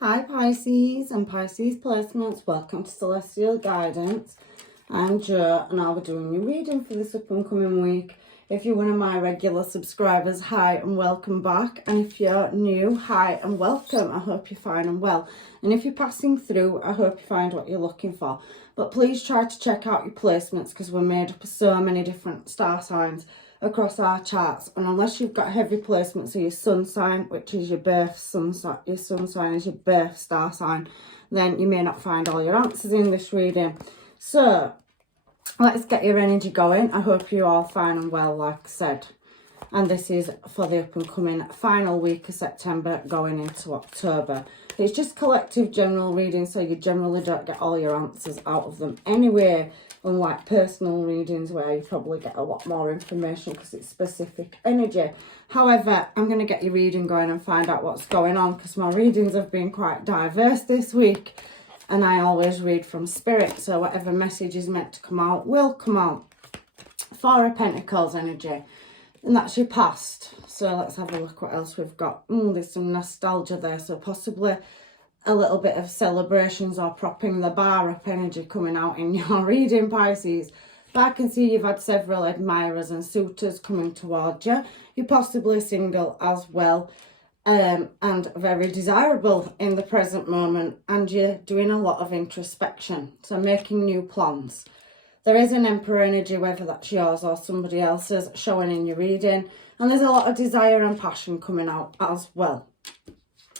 Hi Pisces and Pisces placements, welcome to Celestial Guidance. I'm Jo and I'll be doing your reading for this up and coming week. If you're one of my regular subscribers, hi and welcome back. And if you're new, hi and welcome. I hope you're fine and well. And if you're passing through, I hope you find what you're looking for. But please try to check out your placements because we're made up of so many different star signs across our charts, and unless you've got heavy placements of your sun sign, which is your birth sun sign, your sun sign is your birth star sign, then you may not find all your answers in this reading. So let's get your energy going. I hope you're all fine and well, like I said. And this is for the up and coming final week of September going into October. It's just collective general reading, so you generally don't get all your answers out of them anyway, unlike personal readings where you probably get a lot more information because it's specific energy. However, I'm going to get your reading going and find out what's going on because my readings have been quite diverse this week and I always read from spirit, so whatever message is meant to come out will come out. Four of Pentacles energy. And that's your past. So let's have a look what else we've got. There's some nostalgia there. So possibly a little bit of celebrations or propping the bar up energy coming out in your reading, Pisces. But I can see you've had several admirers and suitors coming towards you. You're possibly single as well. And very desirable in the present moment. And you're doing a lot of introspection. So making new plans. There is an Emperor energy, whether that's yours or somebody else's, showing in your reading. And there's a lot of desire and passion coming out as well.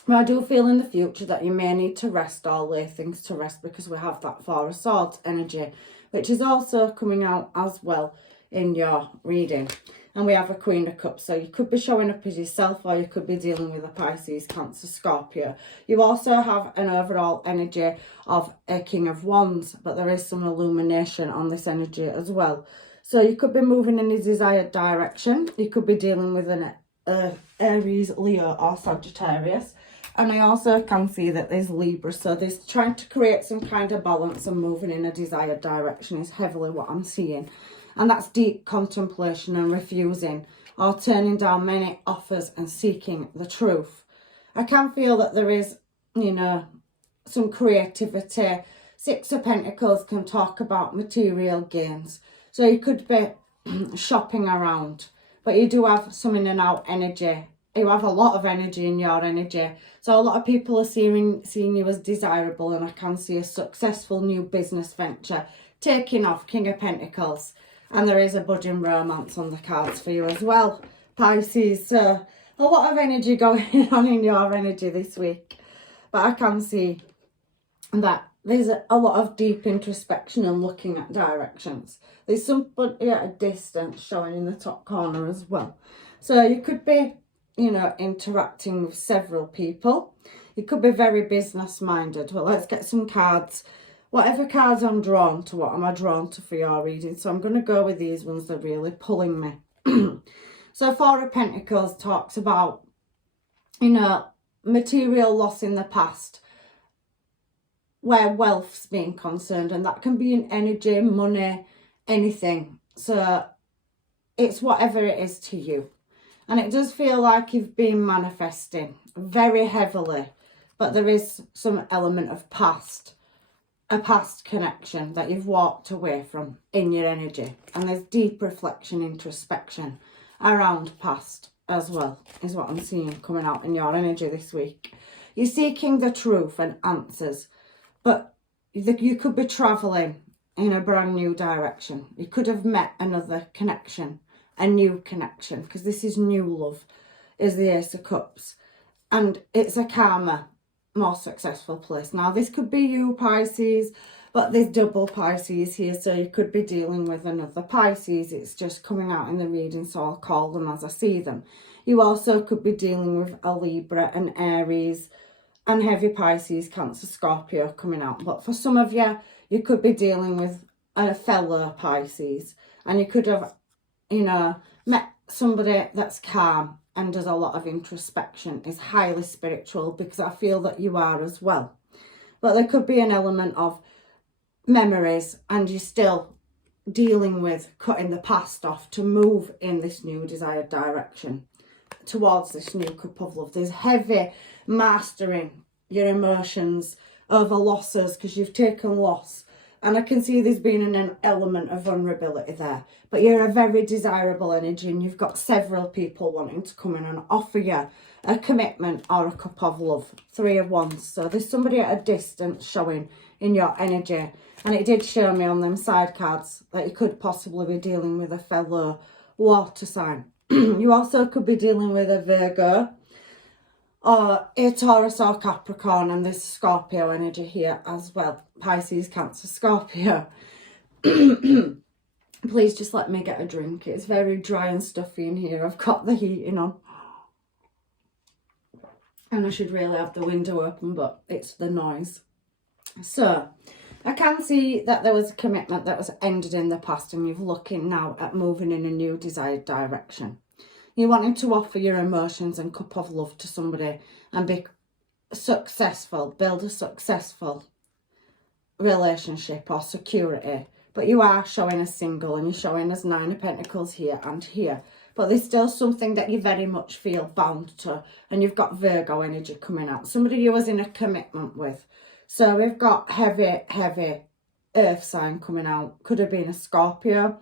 But I do feel in the future that you may need to rest or lay things to rest because we have that Four of Swords energy, which is also coming out as well in your reading. And we have a Queen of Cups, so you could be showing up as yourself or you could be dealing with a Pisces, Cancer, Scorpio. You also have an overall energy of a King of Wands, but there is some illumination on this energy as well. So you could be moving in a desired direction. You could be dealing with an Aries, Leo or Sagittarius. And I also can see that there's Libra, so there's trying to create some kind of balance and moving in a desired direction is heavily what I'm seeing. And that's deep contemplation and refusing or turning down many offers and seeking the truth. I can feel that there is, some creativity. Six of Pentacles can talk about material gains. So you could be shopping around, but you do have some in and out energy. You have a lot of energy in your energy. So a lot of people are seeing you as desirable, and I can see a successful new business venture taking off, King of Pentacles. And there is a budding romance on the cards for you as well, Pisces. So a lot of energy going on in your energy this week. But I can see that there's a lot of deep introspection and looking at directions. There's somebody at a distance showing in the top corner as well. So you could be, interacting with several people. You could be very business minded. Well, let's get some cards. Whatever cards I'm drawn to, what am I drawn to for your reading? So I'm going to go with these ones that are really pulling me. So Four of Pentacles talks about, material loss in the past, where wealth's being concerned, and that can be in energy, money, anything. So it's whatever it is to you. And it does feel like you've been manifesting very heavily, but there is some element of a past connection that you've walked away from in your energy. And there's deep reflection, introspection around past as well, is what I'm seeing coming out in your energy this week. You're seeking the truth and answers, but you could be travelling in a brand new direction. You could have met another connection, a new connection, because this is new love, is the Ace of Cups. And it's a calmer, more successful place. Now, this could be you, Pisces, but there's double Pisces here, so you could be dealing with another Pisces. It's just coming out in the reading, so I'll call them as I see them. You also could be dealing with a Libra, an Aries, and heavy Pisces, Cancer, Scorpio coming out. But for some of you, you could be dealing with a fellow Pisces, and you could have, met somebody that's calm and does a lot of introspection, is highly spiritual, because I feel that you are as well. But there could be an element of memories and you're still dealing with cutting the past off to move in this new desired direction towards this new cup of love. There's heavy mastering your emotions over losses because you've taken loss. And I can see there's been an element of vulnerability there. But you're a very desirable energy and you've got several people wanting to come in and offer you a commitment or a cup of love. 3 of Wands. So there's somebody at a distance showing in your energy. And it did show me on them side cards that you could possibly be dealing with a fellow water sign. You also could be dealing with a Virgo or a Taurus or Capricorn, and there's Scorpio energy here as well. Pisces, Cancer, Scorpio. Please just let me get a drink. It's very dry and stuffy in here. I've got the heating on. And I should really have the window open, but it's the noise. So, I can see that there was a commitment that was ended in the past and you're looking now at moving in a new desired direction. You're wanting to offer your emotions and cup of love to somebody and be successful, build a successful relationship or security. But you are showing as single and you're showing as 9 of Pentacles here and here. But there's still something that you very much feel bound to. And you've got Virgo energy coming out. Somebody you was in a commitment with. So we've got heavy earth sign coming out. Could have been a Scorpio.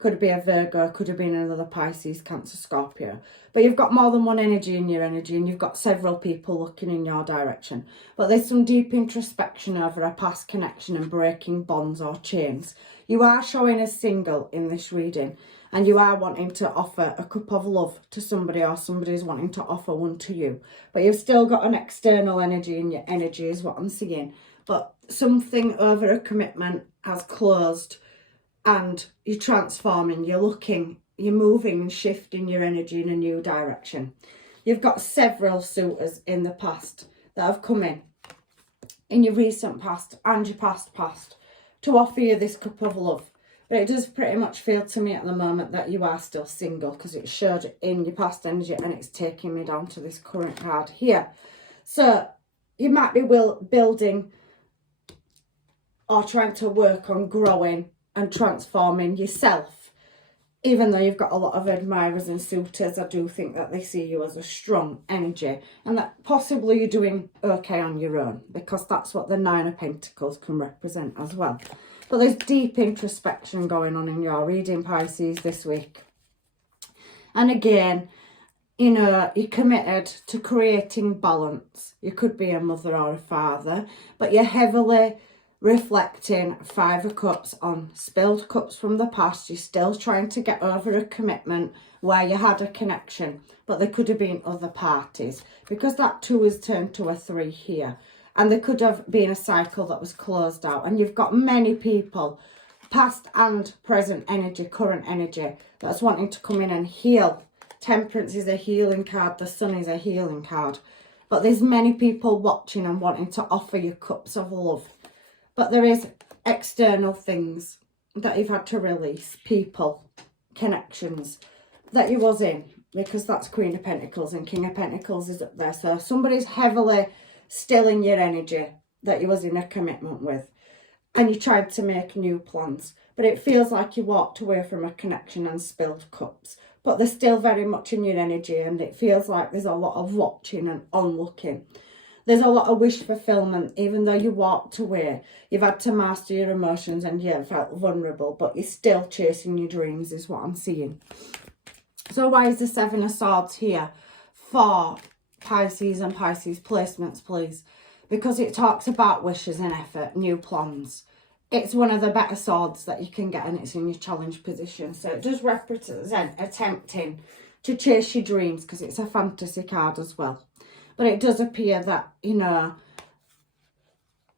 Could be a Virgo, could have been another Pisces, Cancer, Scorpio. But you've got more than one energy in your energy and you've got several people looking in your direction. But there's some deep introspection over a past connection and breaking bonds or chains. You are showing as single in this reading and you are wanting to offer a cup of love to somebody or somebody's wanting to offer one to you. But you've still got an external energy in your energy is what I'm seeing. But something over a commitment has closed. And you're transforming, you're looking, you're moving and shifting your energy in a new direction. You've got several suitors in the past that have come in your recent past and your past, to offer you this cup of love. But it does pretty much feel to me at the moment that you are still single because it showed in your past energy and it's taking me down to this current card here. So you might be building or trying to work on growing and transforming yourself. Even though you've got a lot of admirers and suitors, I do think that they see you as a strong energy and that possibly you're doing okay on your own because that's what the 9 of Pentacles can represent as well. But there's deep introspection going on in your reading, Pisces, this week. And again, you know, you're committed to creating balance. You could be a mother or a father, but you're heavily reflecting 5 of Cups on spilled cups from the past. You're still trying to get over a commitment where you had a connection, but there could have been other parties because that 2 has turned to a 3 here. And there could have been a cycle that was closed out. And you've got many people, past and present energy, current energy, that's wanting to come in and heal. Temperance is a healing card. The Sun is a healing card. But there's many people watching and wanting to offer you cups of love. But there is external things that you've had to release. People, connections that you was in. Because that's Queen of Pentacles and King of Pentacles is up there. So somebody's heavily still in your energy that you was in a commitment with. And you tried to make new plans. But it feels like you walked away from a connection and spilled cups. But they're still very much in your energy. And it feels like there's a lot of watching and onlooking. There's a lot of wish fulfillment, even though you walked away. You've had to master your emotions and you felt vulnerable, but you're still chasing your dreams is what I'm seeing. So why is the 7 of Swords here for Pisces and Pisces placements, please? Because it talks about wishes and effort, new plans. It's one of the better swords that you can get and it's in your challenge position. So it does represent attempting to chase your dreams because it's a fantasy card as well. But it does appear that, you know,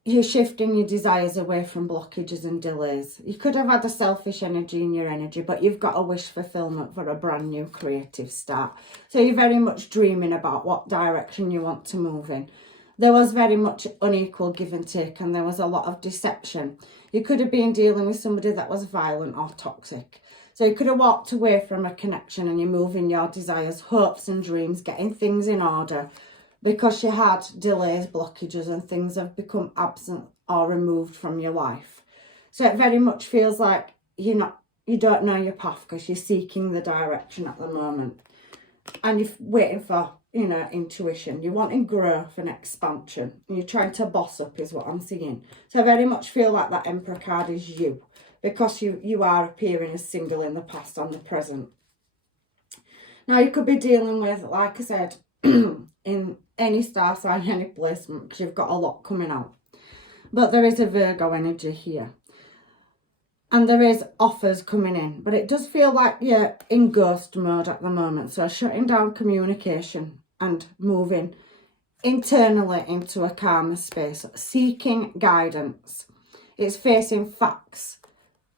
you're shifting your desires away from blockages and delays. You could have had a selfish energy in your energy, but you've got a wish fulfillment for a brand new creative start. So you're very much dreaming about what direction you want to move in. There was very much unequal give and take and there was a lot of deception. You could have been dealing with somebody that was violent or toxic. So you could have walked away from a connection and you're moving your desires, hopes and dreams, getting things in order. Because you had delays, blockages and things have become absent or removed from your life. So it very much feels like you don't know your path because you're seeking the direction at the moment. And you're you know, intuition. You're wanting growth and expansion. And you're trying to boss up is what I'm seeing. So I very much feel like that Emperor card is you. Because you are appearing as single in the past and the present. Now you could be dealing with, like I said, in any star sign, any placement, because you've got a lot coming out. But there is a Virgo energy here. And there is offers coming in. But it does feel like you're in ghost mode at the moment. So shutting down communication and moving internally into a calmer space. Seeking guidance. It's facing facts.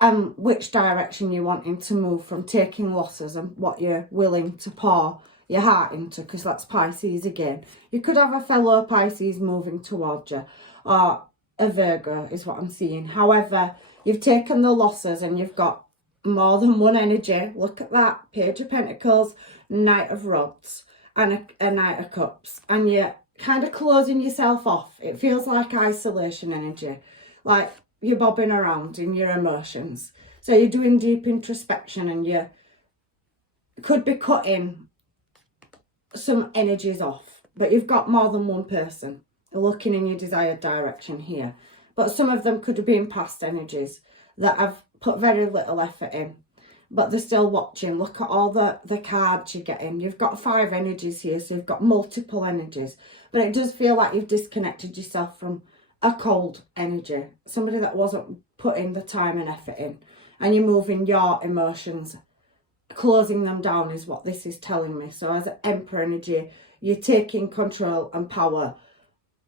And which direction you're wanting to move from, taking losses and what you're willing to pour your heart into, because that's Pisces again. You could have a fellow Pisces moving towards you, or a Virgo is what I'm seeing. However, you've taken the losses and you've got more than one energy. Look at that, Page of Pentacles, Knight of Rods, and a Knight of Cups. And you're kind of closing yourself off. It feels like isolation energy, like you're bobbing around in your emotions. So you're doing deep introspection and you could be cutting some energies off. But you've got more than one person looking in your desired direction here. But some of them could have been past energies that have put very little effort in. But they're still watching. Look at all the cards you're getting. You've got 5 energies here, so you've got multiple energies. But it does feel like you've disconnected yourself from a cold energy, somebody that wasn't putting the time and effort in, and you're moving your emotions, closing them down is what this is telling me. So as an Emperor energy, you're taking control and power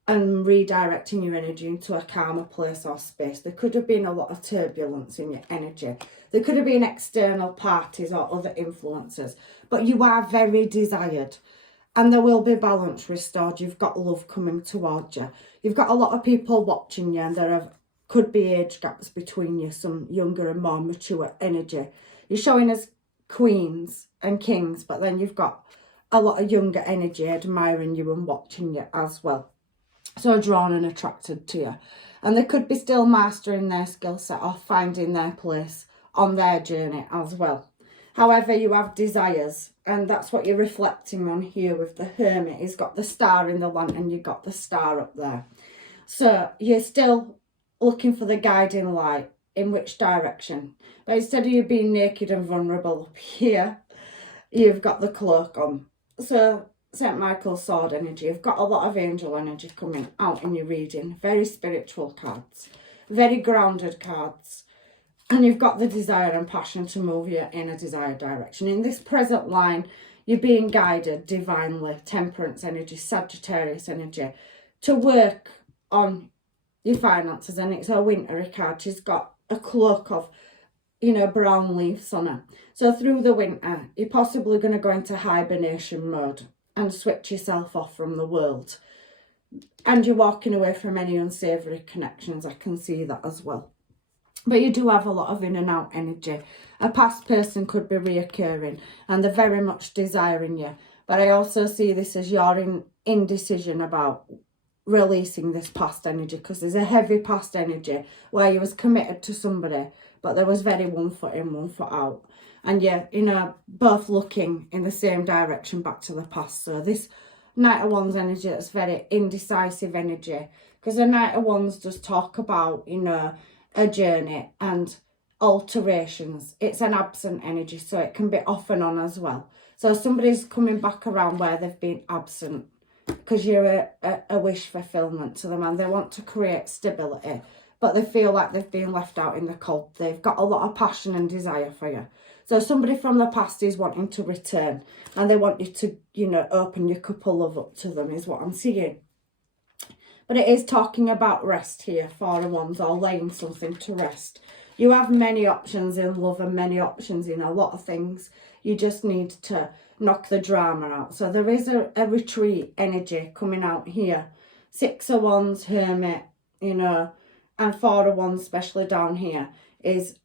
and redirecting your energy into a calmer place or space. There could have been a lot of turbulence in your energy. There could have been external parties or other influences, but you are very desired. And there will be balance restored. You've got love coming towards you. You've got a lot of people watching you, and could be age gaps between you, some younger and more mature energy. You're showing as queens and kings, but then you've got a lot of younger energy admiring you and watching you as well. So drawn and attracted to you. And they could be still mastering their skill set or finding their place on their journey as well. However, you have desires, and that's what you're reflecting on here with the Hermit. He's got the star in the lantern, you've got the star up there. So you're still looking for the guiding light, in which direction. But instead of you being naked and vulnerable up here, you've got the cloak on. So St. Michael's sword energy, you've got a lot of angel energy coming out in your reading. Very spiritual cards, very grounded cards. And you've got the desire and passion to move you in a desired direction. In this present line, you're being guided divinely, Temperance energy, Sagittarius energy, to work on your finances. And it's a wintry card. She's got a cloak of, you know, brown leaves on her. So through the winter, you're possibly going to go into hibernation mode and switch yourself off from the world. And you're walking away from any unsavoury connections. I can see that as well. But you do have a lot of in and out energy. A past person could be reoccurring and they're very much desiring you. But I also see this as your indecision about releasing this past energy, because there's a heavy past energy where you was committed to somebody, but there was very one foot in, one foot out. And you're, you know, both looking in the same direction back to the past. So this Knight of Wands energy, that's very indecisive energy. Because the Knight of Wands does talk about, you know, a journey and alterations. It's an absent energy, so it can be off and on as well. So somebody's coming back around where they've been absent, because you're a wish fulfillment to them, and they want to create stability, but they feel like they've been left out in the cold. They've got a lot of passion and desire for you. So somebody from the past is wanting to return, and they want you to, you know, open your cup of love up to them, is what I'm seeing. But it is talking about rest here, Four of Wands, or laying something to rest. You have many options in love and many options in a lot of things. You just need to knock the drama out. So there is a retreat energy coming out here. Six of Wands, Hermit, you know, and Four of Wands, especially down here, is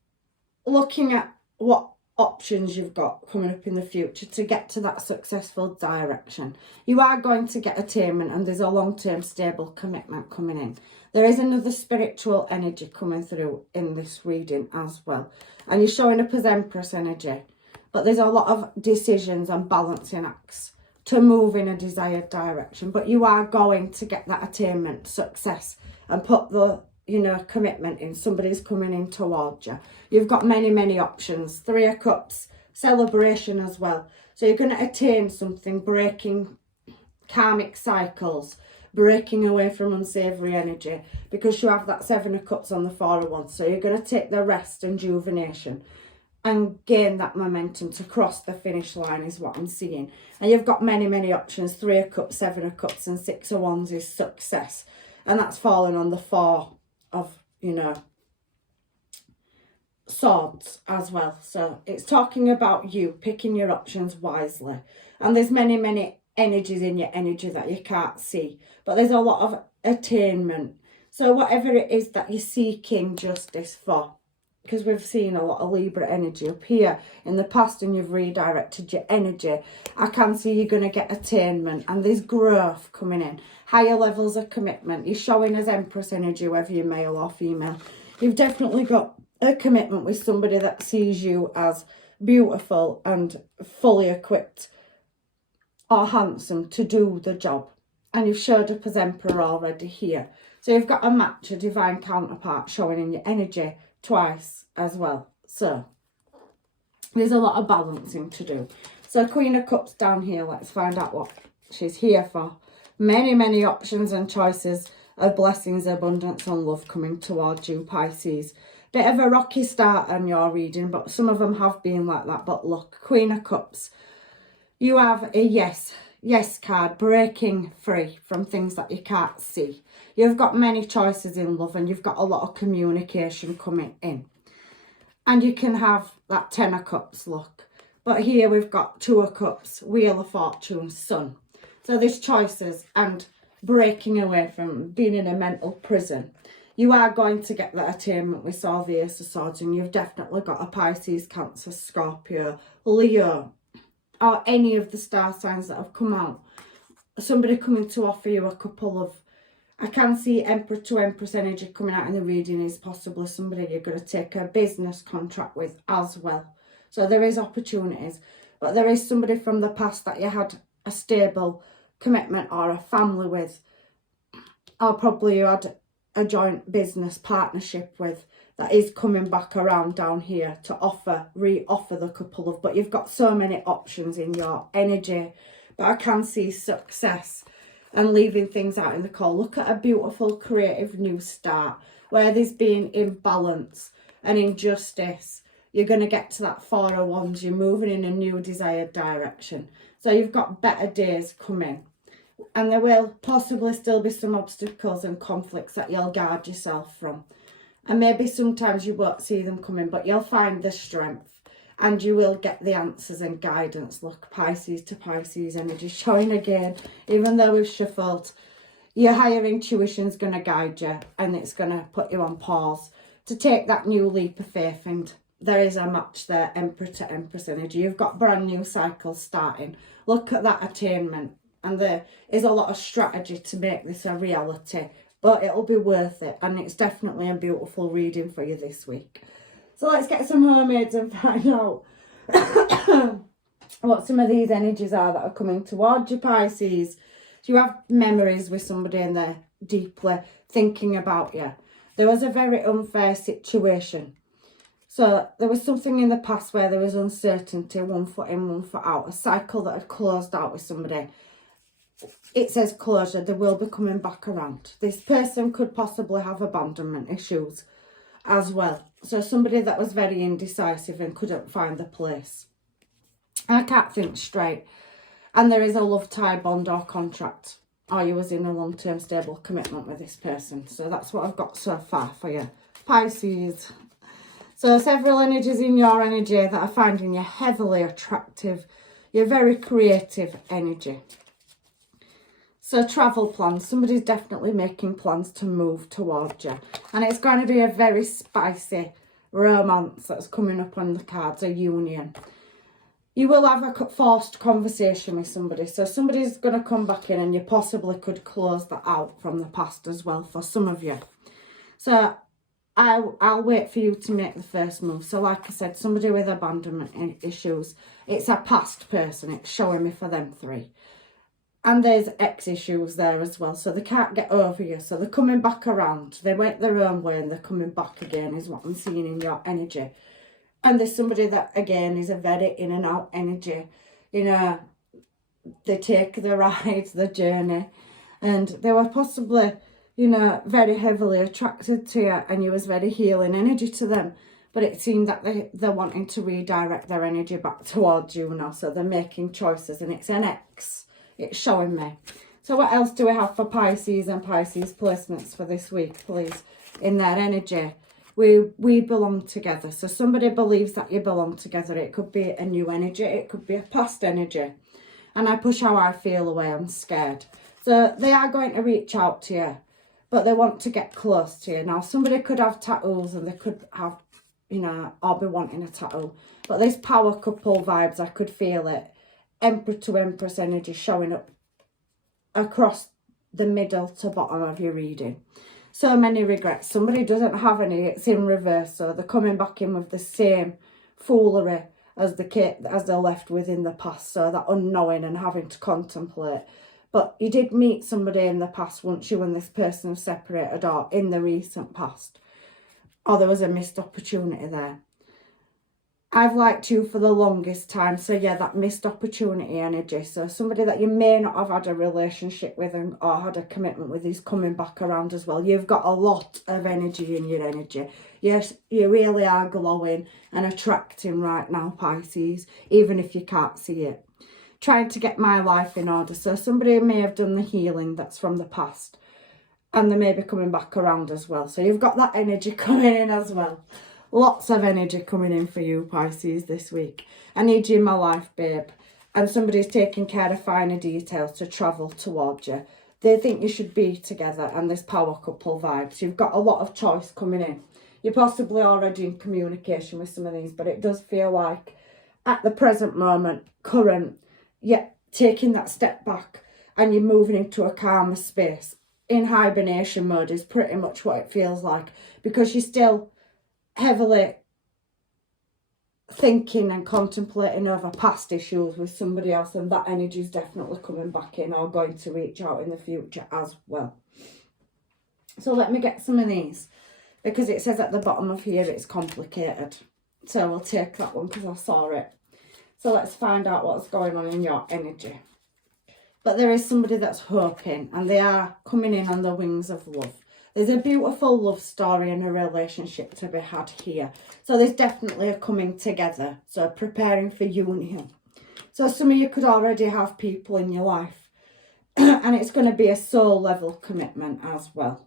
looking at what options you've got coming up in the future to get to that successful direction. You are going to get attainment, and there's a long-term stable commitment coming in. There is another spiritual energy coming through in this reading as well, and you're showing up as Empress energy, but there's a lot of decisions and balancing acts to move in a desired direction. But you are going to get that attainment, success, and put the, you know, commitment in. Somebody's coming in towards you. You've got many, many options. 3 of Cups, celebration as well. So you're going to attain something, breaking karmic cycles, breaking away from unsavoury energy, because you have that 7 of Cups on the 4 of Wands. So you're going to take the rest and rejuvenation and gain that momentum to cross the finish line is what I'm seeing. And you've got many, many options. 3 of Cups, 7 of Cups and 6 of Wands is success. And that's falling on the 4 of, you know, Swords as well. So it's talking about you picking your options wisely. And there's many, many energies in your energy that you can't see. But there's a lot of attainment. So whatever it is that you're seeking justice for, because we've seen a lot of Libra energy up here in the past and you've redirected your energy, I can see you're going to get attainment and there's growth coming in. Higher levels of commitment. You're showing as Empress energy, whether you're male or female. You've definitely got a commitment with somebody that sees you as beautiful and fully equipped or handsome to do the job. And you've showed up as Emperor already here. So you've got a match, a divine counterpart showing in your energy twice as well. So there's a lot of balancing to do. So Queen of Cups down here, let's find out what she's here for. Many, many options and choices of blessings, abundance and love coming towards you, Pisces. Bit of a rocky start on your reading, but some of them have been like that. But look, Queen of Cups, you have a yes card, breaking free from things that you can't see. You've got many choices in love and you've got a lot of communication coming in. And you can have that 10 of Cups look. But here we've got 2 of Cups, Wheel of Fortune, Sun. So there's choices and breaking away from being in a mental prison. You are going to get that attainment. We saw the Ace of Swords and you've definitely got a Pisces, Cancer, Scorpio, Leo, or any of the star signs that have come out. Somebody coming to offer you a couple of, I can see Emperor to Empress energy coming out in the reading is possibly somebody you're going to take a business contract with as well. So there is opportunities, but there is somebody from the past that you had a stable commitment or a family with, or probably you had a joint business partnership with, that is coming back around down here to re-offer the couple of, but you've got so many options in your energy. But I can see success and leaving things out in the call. Look at a beautiful creative new start where there's been imbalance and injustice. You're going to get to that 4 of Wands. You're moving in a new desired direction. So you've got better days coming. And there will possibly still be some obstacles and conflicts that you'll guard yourself from. And maybe sometimes you won't see them coming, but you'll find the strength and you will get the answers and guidance. Look, Pisces to Pisces energy showing again, even though we've shuffled. Your higher intuition's going to guide you and it's going to put you on pause to take that new leap of faith. And there is a match there, Emperor to Empress energy. You've got brand new cycles starting. Look at that attainment. And there is a lot of strategy to make this a reality. But it'll be worth it. And it's definitely a beautiful reading for you this week. So let's get some mermaids and find out what some of these energies are that are coming towards you, Pisces. Do you have memories with somebody and they're deeply thinking about you? There was a very unfair situation. So there was something in the past where there was uncertainty, 1 foot in, 1 foot out. A cycle that had closed out with somebody. It says closure, they will be coming back around. This person could possibly have abandonment issues as well. So somebody that was very indecisive and couldn't find the place. I can't think straight. And there is a love tie, bond or contract. Or you was in a long-term stable commitment with this person. So that's what I've got so far for you, Pisces. So several energies in your energy that are finding you heavily attractive. You're very creative energy. So travel plans, somebody's definitely making plans to move towards you. And it's going to be a very spicy romance that's coming up on the cards, a union. You will have a forced conversation with somebody. So somebody's going to come back in and you possibly could close that out from the past as well for some of you. So I'll wait for you to make the first move. So like I said, somebody with abandonment issues. It's a past person. It's showing me for them 3. And there's ex issues there as well. So they can't get over you. So they're coming back around. They went their own way and they're coming back again is what I'm seeing in your energy. And there's somebody that, again, is a very in and out energy. You know, they take the ride, the journey. And they were possibly, you know, very heavily attracted to you. And you was very healing energy to them. But it seemed that they're wanting to redirect their energy back towards you now. So they're making choices. And it's an ex. It's showing me. So what else do we have for Pisces and Pisces placements for this week, please? In their energy, we belong together. So somebody believes that you belong together. It could be a new energy. It could be a past energy. And I push how I feel away. I'm scared. So they are going to reach out to you, but they want to get close to you. Now, somebody could have tattoos and they could have, you know, or be wanting a tattoo. But this power couple vibes, I could feel it. Emperor to Empress energy showing up across the middle to bottom of your reading. So many regrets. Somebody doesn't have any. It's in reverse. So they're coming back in with the same foolery as they're left with in the past. So that unknowing and having to contemplate. But you did meet somebody in the past once you and this person have separated, or in the recent past. Or there was a missed opportunity there. I've liked you for the longest time. So yeah, that missed opportunity energy. So somebody that you may not have had a relationship with or had a commitment with is coming back around as well. You've got a lot of energy in your energy. Yes, you really are glowing and attracting right now, Pisces, even if you can't see it. Trying to get my life in order. So somebody may have done the healing that's from the past. And they may be coming back around as well. So you've got that energy coming in as well. Lots of energy coming in for you, Pisces, this week. I need you in my life, babe. And somebody's taking care of finer details to travel towards you. They think you should be together, and this power couple vibes. You've got a lot of choice coming in. You're possibly already in communication with some of these, but it does feel like at the present moment, current, yet taking that step back and you're moving into a calmer space. In hibernation mode is pretty much what it feels like, because you're still heavily thinking and contemplating over past issues with somebody else, and that energy is definitely coming back in or going to reach out in the future as well. So let me get some of these, because it says at the bottom of here it's complicated. So we'll take that one because I saw it. So let's find out what's going on in your energy. But there is somebody that's hoping, and they are coming in on the wings of love. There's a beautiful love story and a relationship to be had here. So there's definitely a coming together. So preparing for union. So some of you could already have people in your life. And it's going to be a soul level commitment as well.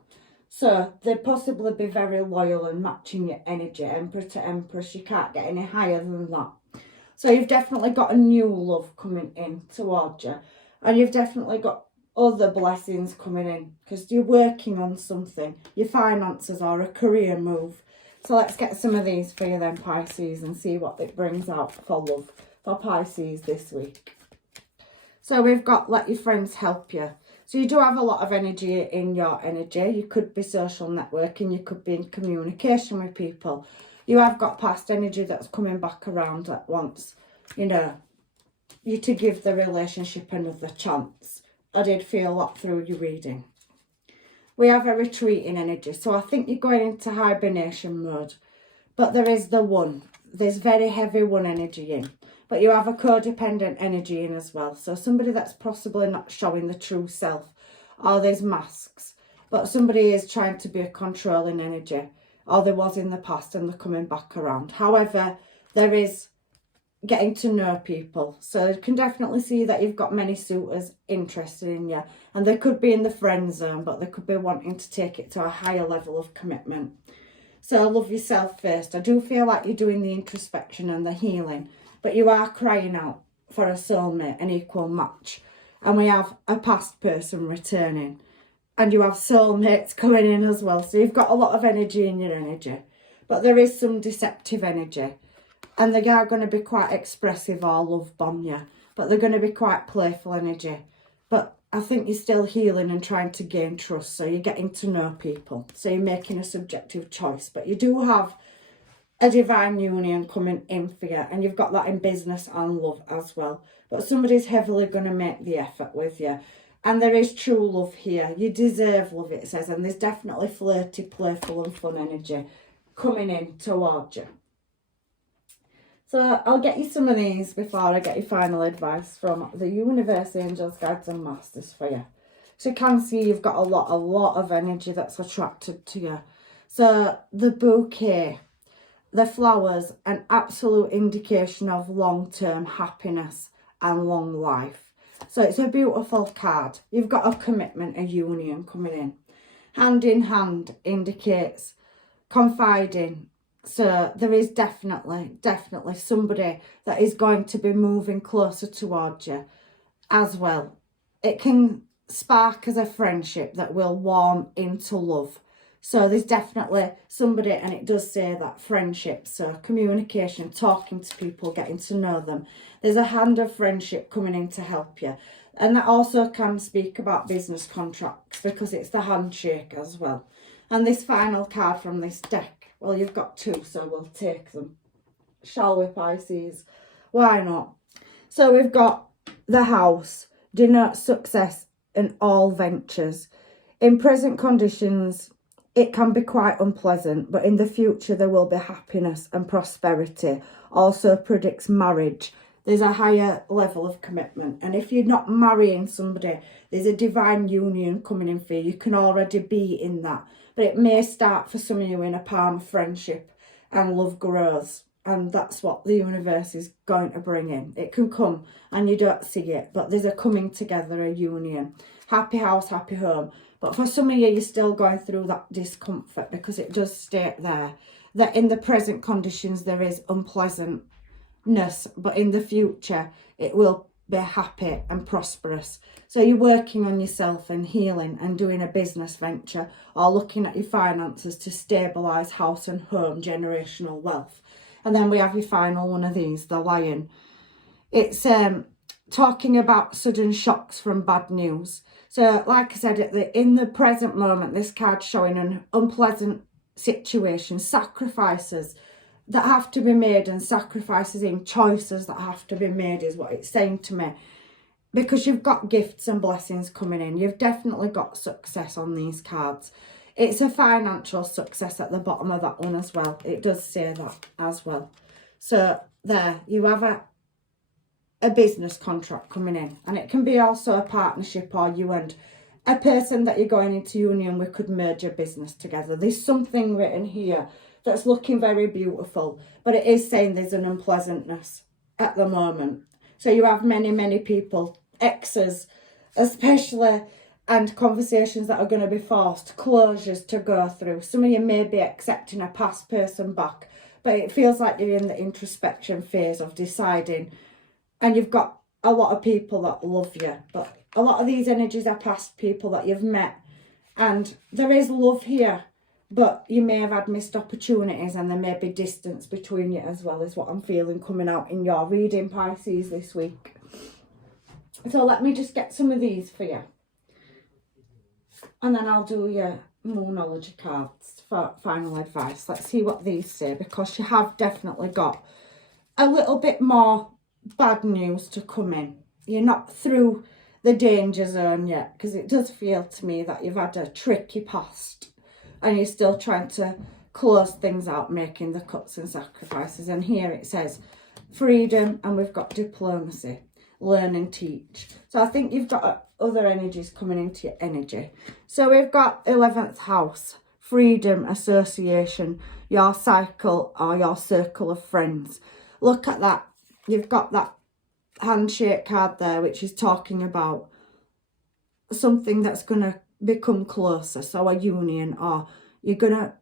So they'd possibly be very loyal and matching your energy. Emperor to Empress. You can't get any higher than that. So you've definitely got a new love coming in towards you. And you've definitely got other blessings coming in, because you're working on something, your finances or a career move. So let's get some of these for you then, Pisces, and see what it brings out for love for Pisces this week. So we've got let your friends help you. So you do have a lot of energy in your energy. You could be social networking, you could be in communication with people. You have got past energy that's coming back around at once, you know, you to give the relationship another chance. I did feel that through your reading. We have a retreating energy. So I think you're going into hibernation mode. But there is the one. There's very heavy one energy in. But you have a codependent energy in as well. So somebody that's possibly not showing the true self. Or there's masks. But somebody is trying to be a controlling energy. Or there was in the past and they're coming back around. However, there is getting to know people. So you can definitely see that you've got many suitors interested in you. And they could be in the friend zone, but they could be wanting to take it to a higher level of commitment. So love yourself first. I do feel like you're doing the introspection and the healing, but you are crying out for a soulmate, an equal match. And we have a past person returning. And you have soulmates coming in as well. So you've got a lot of energy in your energy. But there is some deceptive energy. And they are going to be quite expressive or love bomb you. But they're going to be quite playful energy. But I think you're still healing and trying to gain trust. So you're getting to know people. So you're making a subjective choice. But you do have a divine union coming in for you, and you've got that in business and love as well. But somebody's heavily going to make the effort with you, and there is true love here. You deserve love, it says, and there's definitely flirty, playful and fun energy coming in towards you. So I'll get you some of these before I get your final advice from the universe, angels, guides and masters for you. So you can see you've got a lot of energy that's attracted to you. So the bouquet, the flowers, an absolute indication of long-term happiness and long life. So it's a beautiful card. You've got a commitment, a union coming in. Hand in hand indicates confiding. So there is definitely somebody that is going to be moving closer towards you as well. It can spark as a friendship that will warm into love. So there's definitely somebody, and it does say that friendship, so communication, talking to people, getting to know them. There's a hand of friendship coming in to help you. And that also can speak about business contracts because it's the handshake as well. And this final card from this deck, well, you've got two, so we'll take them. Shall we, Pisces? Why not? So we've got the house, denotes success in all ventures. In present conditions, it can be quite unpleasant, but in the future there will be happiness and prosperity. Also predicts marriage. There's a higher level of commitment. And if you're not marrying somebody, there's a divine union coming in for you. You can already be in that. But it may start for some of you in a palm friendship and love grows. And that's what the universe is going to bring in. It can come and you don't see it, but there's a coming together, a union. Happy house, happy home. But for some of you, you're still going through that discomfort because it does state there that in the present conditions there is unpleasantness, but in the future it will be happy and prosperous. So you're working on yourself and healing and doing a business venture or looking at your finances to stabilise house and home, generational wealth. And then we have your final one of these, the Lion. It's talking about sudden shocks from bad news. So like I said, in the present moment, this card's showing an unpleasant situation, sacrifices that have to be made, and sacrifices in choices that have to be made is what it's saying to me. Because you've got gifts and blessings coming in. You've definitely got success on these cards. It's a financial success at the bottom of that one as well. It does say that as well. So there, you have a business contract coming in. And it can be also a partnership, or you and a person that you're going into union with could merge your business together. There's something written here that's looking very beautiful, but it is saying there's an unpleasantness at the moment. So you have many people, exes especially, and conversations that are going to be forced, closures to go through. Some of you may be accepting a past person back, but it feels like you're in the introspection phase of deciding, and you've got a lot of people that love you, but a lot of these energies are past people that you've met, and there is love here. But you may have had missed opportunities, and there may be distance between you as well, is what I'm feeling coming out in your reading, Pisces, this week. So let me just get some of these for you. And then I'll do your Moonology cards for final advice. Let's see what these say, because you have definitely got a little bit more bad news to come in. You're not through the danger zone yet, because it does feel to me that you've had a tricky past. And you're still trying to close things out, making the cuts and sacrifices. And here it says freedom, and we've got diplomacy, learn and teach. So I think you've got other energies coming into your energy. So we've got 11th house, freedom, association, your cycle or your circle of friends. Look at that. You've got that handshake card there, which is talking about something that's going to become closer, so a union, or you're gonna,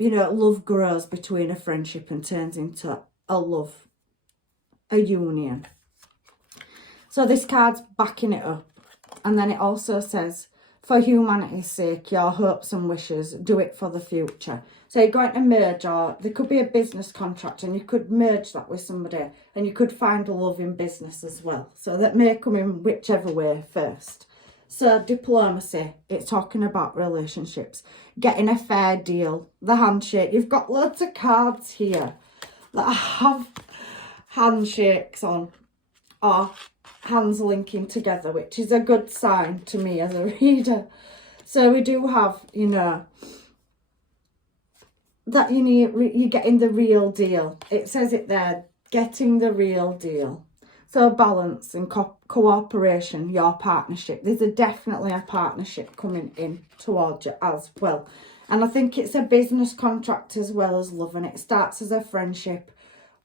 love grows between a friendship and turns into a love, a union. So this card's backing it up, and then it also says, for humanity's sake, your hopes and wishes, do it for the future. So you're going to merge, or there could be a business contract, and you could merge that with somebody, and you could find a love in business as well. So that may come in whichever way first. So diplomacy, it's talking about relationships, getting a fair deal, the handshake. You've got loads of cards here that have handshakes on, or hands linking together, which is a good sign to me as a reader. So we do have, you know, that you're getting the real deal. It says it there, getting the real deal. So balance and cooperation, your partnership. There's definitely a partnership coming in towards you as well. And I think it's a business contract as well as love. And it starts as a friendship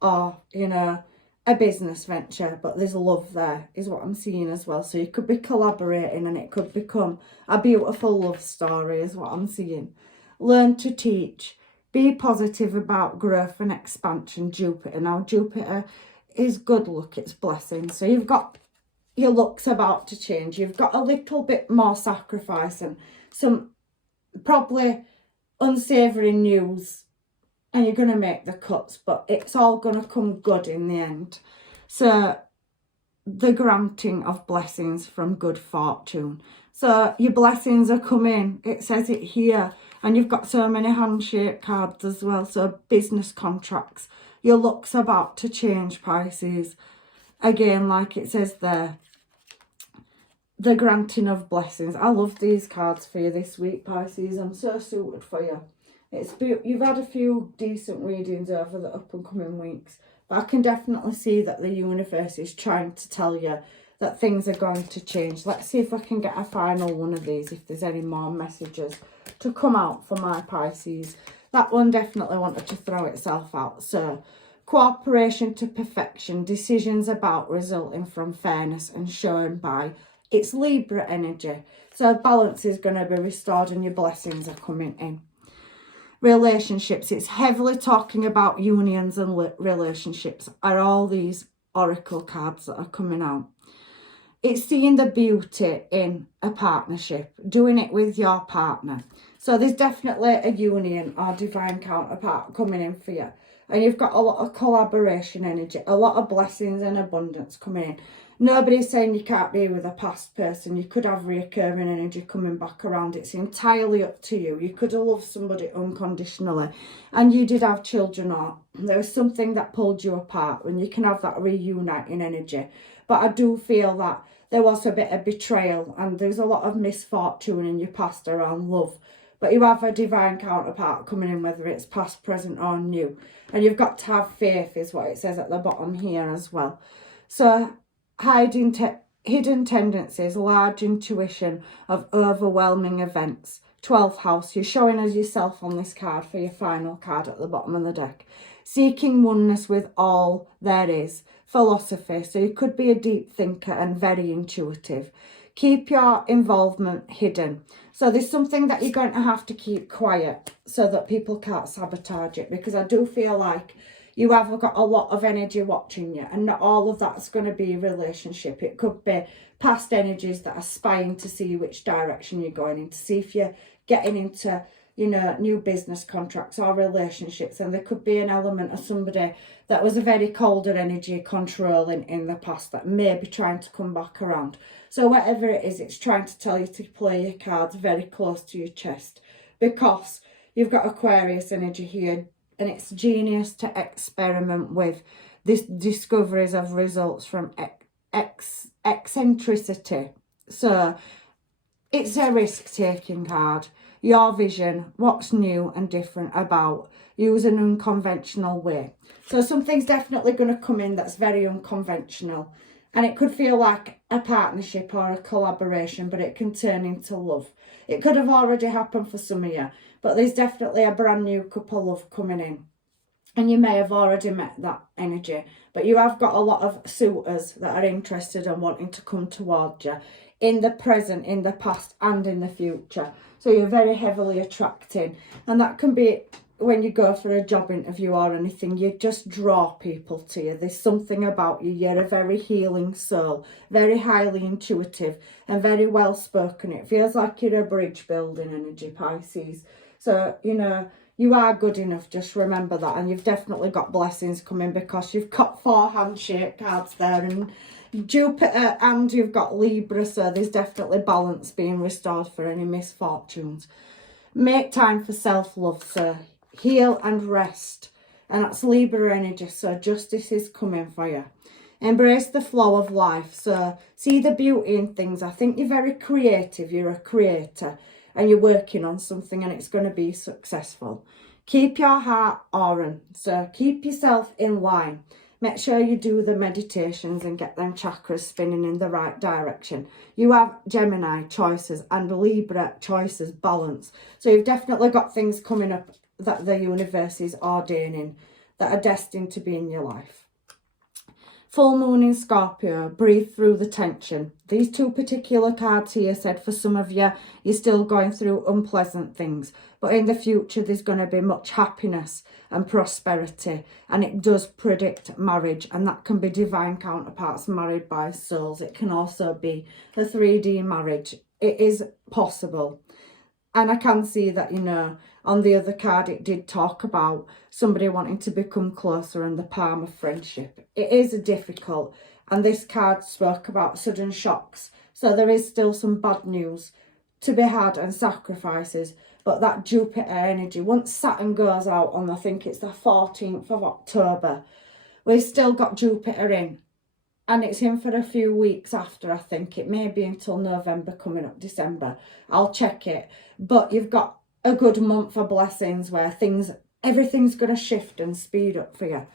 or, you know, a business venture. But there's love there is what I'm seeing as well. So you could be collaborating and it could become a beautiful love story is what I'm seeing. Learn to teach. Be positive about growth and expansion, Jupiter. Now, Jupiter is good luck, it's blessing. So you've got your luck's about to change. You've got a little bit more sacrifice and some probably unsavoury news. And you're going to make the cuts, but it's all going to come good in the end. So the granting of blessings from good fortune. So your blessings are coming. It says it here. And you've got so many handshake cards as well. So business contracts. Your luck's about to change, Pisces. Again, like it says there. The granting of blessings. I love these cards for you this week, Pisces. I'm so suited for you. You've had a few decent readings over the up and coming weeks. But I can definitely see that the universe is trying to tell you that things are going to change. Let's see if I can get a final one of these, if there's any more messages to come out for my Pisces. That one definitely wanted to throw itself out. So, cooperation to perfection, decisions about resulting from fairness and shown by. It's Libra energy. So, balance is going to be restored and your blessings are coming in. Relationships, it's heavily talking about unions and relationships, are all these oracle cards that are coming out. It's seeing the beauty in a partnership, doing it with your partner. So there's definitely a union or divine counterpart coming in for you. And you've got a lot of collaboration energy, a lot of blessings and abundance coming in. Nobody's saying you can't be with a past person. You could have reoccurring energy coming back around. It's entirely up to you. You could have loved somebody unconditionally and you did have children, or there was something that pulled you apart, and you can have that reuniting energy. But I do feel that there was a bit of betrayal and there's a lot of misfortune in your past around love. But you have a divine counterpart coming in, whether it's past, present or new. And you've got to have faith is what it says at the bottom here as well. So hidden tendencies, large intuition of overwhelming events. 12th house, you're showing us yourself on this card for your final card at the bottom of the deck. Seeking oneness with all there is. Philosophy, so you could be a deep thinker and very intuitive. Keep your involvement hidden. So there's something that you're going to have to keep quiet so that people can't sabotage it, because I do feel like you have got a lot of energy watching you, and not all of that's going to be a relationship. It could be past energies that are spying to see which direction you're going in, to see if you're getting into, you know, new business contracts or relationships. And there could be an element of somebody that was a very colder energy controlling in the past that may be trying to come back around. So whatever it is, it's trying to tell you to play your cards very close to your chest, because you've got Aquarius energy here, and it's genius to experiment with this discoveries of results from eccentricity. So it's a risk-taking card. Your vision, what's new and different about, use an unconventional way. So something's definitely going to come in that's very unconventional. And it could feel like a partnership or a collaboration, but it can turn into love. It could have already happened for some of you, but there's definitely a brand new couple love coming in. And you may have already met that energy, but you have got a lot of suitors that are interested and wanting to come towards you in the present, in the past and in the future. So you're very heavily attracting, and that can be when you go for a job interview or anything, you just draw people to you. There's something about you. You're a very healing soul, very highly intuitive and very well spoken. It feels like you're a bridge building energy, Pisces. So, you know, you are good enough, just remember that. And you've definitely got blessings coming, because you've got 4 handshake cards there, and Jupiter, and you've got Libra, so there's definitely balance being restored for any misfortunes. Make time for self-love, so heal and rest. And that's Libra energy, so justice is coming for you. Embrace the flow of life, so see the beauty in things. I think you're very creative, you're a creator, and you're working on something and it's going to be successful. Keep your heart open, so keep yourself in line. Make sure you do the meditations and get them chakras spinning in the right direction. You have Gemini choices and Libra choices, balance. So you've definitely got things coming up that the universe is ordaining that are destined to be in your life. Full moon in Scorpio, breathe through the tension. These two particular cards here said for some of you, you're still going through unpleasant things. But in the future, there's going to be much happiness and prosperity. And it does predict marriage. And that can be divine counterparts married by souls. It can also be a 3D marriage. It is possible. And I can see that, you know, on the other card, it did talk about somebody wanting to become closer and the palm of friendship. It is difficult. And this card spoke about sudden shocks. So there is still some bad news to be had and sacrifices. But that Jupiter energy, once Saturn goes out on, I think it's the 14th of October, we've still got Jupiter in. And it's in for a few weeks after, I think. It may be until November, coming up December. I'll check it. But you've got a good month of blessings where everything's going to shift and speed up for you.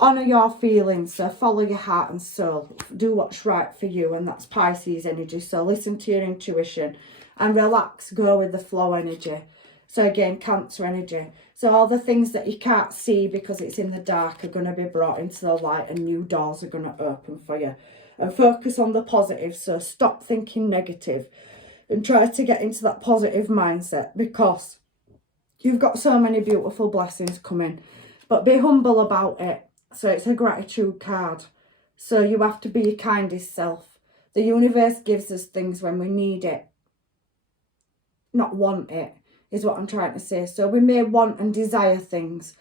Honour your feelings, so follow your heart and soul. Do what's right for you, and that's Pisces energy. So listen to your intuition and relax, go with the flow energy. So again, Cancer energy. So all the things that you can't see because it's in the dark are going to be brought into the light and new doors are going to open for you. And focus on the positive. So stop thinking negative and try to get into that positive mindset because you've got so many beautiful blessings coming. But be humble about it. So it's a gratitude card. So you have to be your kindest self. The universe gives us things when we need it, not want it. Is what I'm trying to say. So we may want and desire things,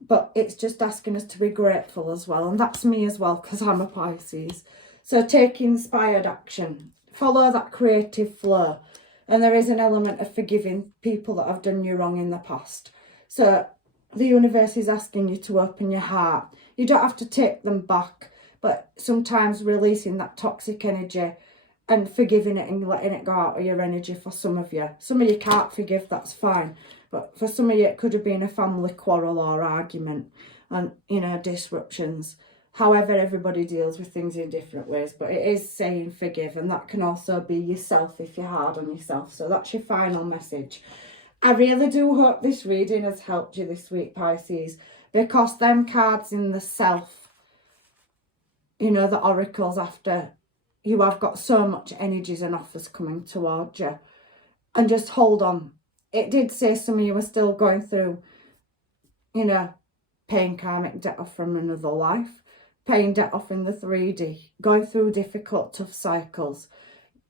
but it's just asking us to be grateful as well. And that's me as well, because I'm a Pisces. So take inspired action. Follow that creative flow. And there is an element of forgiving people that have done you wrong in the past. So the universe is asking you to open your heart. You don't have to take them back, but sometimes releasing that toxic energy and forgiving it and letting it go out of your energy for some of you. Some of you can't forgive, that's fine. But for some of you, it could have been a family quarrel or argument and, you know, disruptions. However, everybody deals with things in different ways. But it is saying forgive, and that can also be yourself if you're hard on yourself. So that's your final message. I really do hope this reading has helped you this week, Pisces, because them cards in the self, you know, the oracles after, you have got so much energies and offers coming towards you. And just hold on. It did say some of you are still going through, you know, paying karmic debt off from another life. Paying debt off in the 3D. Going through difficult, tough cycles.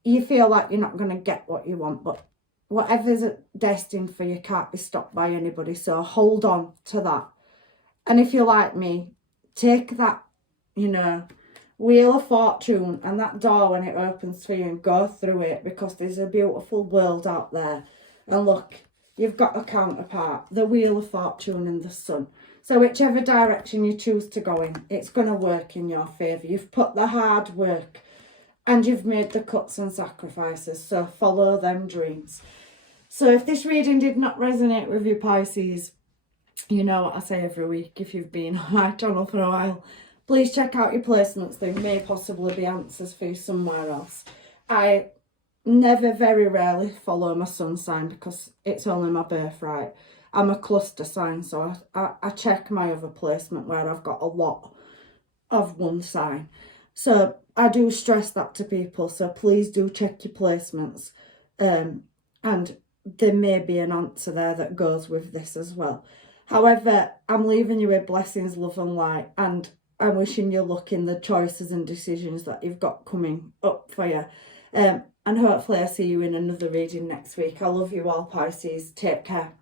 You feel like you're not going to get what you want. But whatever's destined for you can't be stopped by anybody. So hold on to that. And if you're like me, take that, you know, Wheel of Fortune and that door when it opens for you and go through it, because there's a beautiful world out there. And look, you've got a counterpart, the Wheel of Fortune and the Sun. So whichever direction you choose to go in, it's going to work in your favour. You've put the hard work and you've made the cuts and sacrifices. So follow them dreams. So if this reading did not resonate with you, Pisces, you know what I say every week if you've been on my channel for a while. Please check out your placements. There may possibly be answers for you somewhere else. I never, very rarely follow my sun sign because it's only my birthright. I'm a cluster sign, so I check my other placement where I've got a lot of one sign. So I do stress that to people, so please do check your placements. And there may be an answer there that goes with this as well. However, I'm leaving you with blessings, love and light, and I'm wishing you luck in the choices and decisions that you've got coming up for you. And hopefully I'll see you in another reading next week. I love you all, Pisces. Take care.